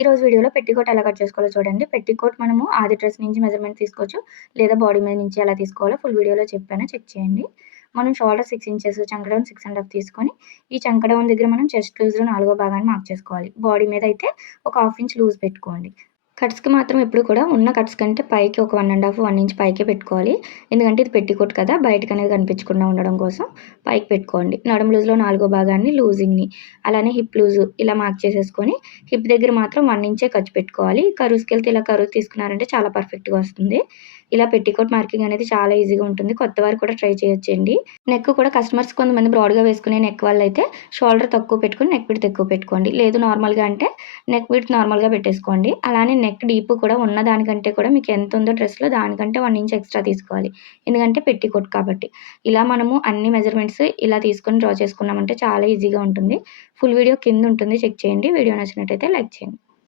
ఈ రోజు వీడియోలో పెట్టికోట్ ఎలా కట్ చేసుకోవాలో చూడండి. పెట్టికోట్ మనము ఆది డ్రెస్ నుంచి మెజర్మెంట్ తీసుకోవచ్చు. లేదా బాడీ మీద నుంచి ఎలా తీసుకోవాలో ఫుల్ వీడియోలో చెప్పాను. చెక్ చేయండి. మనం షోల్డర్ సిక్స్ ఇంచెస్ చంకడౌన్ సిక్స్ అండ్ హాఫ్ తీసుకొని ఈ చంకడౌన్ దగ్గర మనం చెస్ట్ లూజ్లో నాలుగో భాగాన్ని మార్క్ చేసుకోవాలి. బాడీ మీద అయితే ఒక హాఫ్ ఇంచ్ లూజ్ పెట్టుకోండి. కట్స్కి మాత్రం ఎప్పుడు కూడా ఉన్న కట్స్ కంటే పైకి ఒక one and half one inch పైకే పెట్టుకోవాలి. ఎందుకంటే ఇది పెట్టికోట్ కదా బయటకు అనేది కనిపించకుండా ఉండడం కోసం పైకి పెట్టుకోండి. నడుం లూజ్లో నాలుగో భాగాన్ని లూజింగ్ని అలానే హిప్ లూజు ఇలా మార్క్ చేసేసుకొని హిప్ దగ్గర మాత్రం వన్ ఇంచే ఖర్చు పెట్టుకోవాలి. కరువుకి వెళ్తే ఇలా కరువు తీసుకున్నారంటే చాలా పర్ఫెక్ట్గా వస్తుంది. ఇలా పెట్టికోట్ మార్కింగ్ అనేది చాలా ఈజీగా ఉంటుంది. కొత్త వారు కూడా ట్రై చేయొచ్చండి. నెక్ కూడా కస్టమర్స్ కొంతమంది బ్రాడ్గా వేసుకునే నెక్ వాళ్ళు అయితే షోల్డర్ తక్కువ పెట్టుకుని నెక్ బిడ్త్ ఎక్కువ పెట్టుకోండి. లేదు నార్మల్గా అంటే నెక్ బిడ్త్ నార్మల్గా పెట్టేసుకోండి. అలానే నెక్ డీప్ కూడా ఉన్న దానికంటే కూడా మీకు ఎంత ఉందో డ్రెస్లో దానికంటే వన్ ఇంచ్ ఎక్స్ట్రా తీసుకోవాలి. ఎందుకంటే పెట్టికోట్ కాబట్టి. ఇలా మనము అన్ని మెజర్మెంట్స్ ఇలా తీసుకొని డ్రా చేసుకున్నామంటే చాలా ఈజీగా ఉంటుంది. ఫుల్ వీడియో కింద ఉంటుంది. చెక్ చేయండి. వీడియో నచ్చినట్టయితే లైక్ చేయండి.